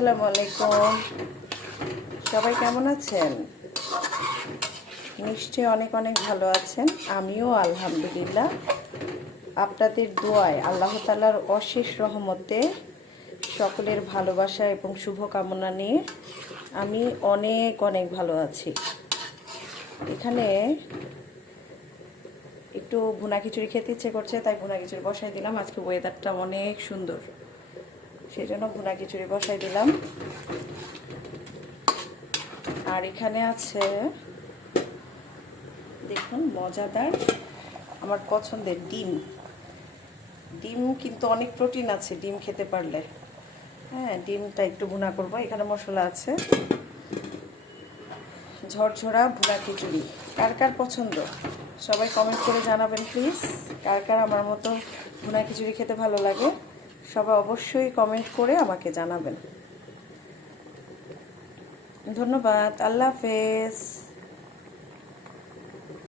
আসসালামু আলাইকুম। সবাই কেমন আছেন? নিশ্চয়ই অনেক অনেক ভালো আছেন। আমিও আলহামদুলিল্লাহ। আপনাদের দোয়ায় আল্লাহ তাআলার অশেষ রহমতে সকলের ভালোবাসা এবং শুভকামনা নিয়ে আমি অনেক অনেক ভালো আছি। এখানে একটু ভুনা খিচুড়ি খেতে ইচ্ছে করছে, তাই ভুনা খিচুড়ি বসাই দিলাম। আজকে ওয়েদারটা অনেক সুন্দর, সেই জন্য ভুনা খিচুড়ি বসাই দিলাম। আর এখানে আছে দেখুন মজাদার আমার পছন্দের ডিম। ডিম কিন্তু অনেক প্রোটিন আছে ডিম খেতে পারলে। হ্যাঁ, ডিমটা একটু ভুনা করব। এখানে মশলা আছে। ঝরঝরা ভুনা খিচুড়ি কার কার পছন্দ সবাই কমেন্ট করে জানাবেন প্লিজ। কার কার আমার মতো ভুনা খিচুড়ি খেতে ভালো লাগে সবাই অবশ্যই কমেন্ট করে আমাকে জানাবেন। ধন্যবাদ। আল্লাহ হাফেজ।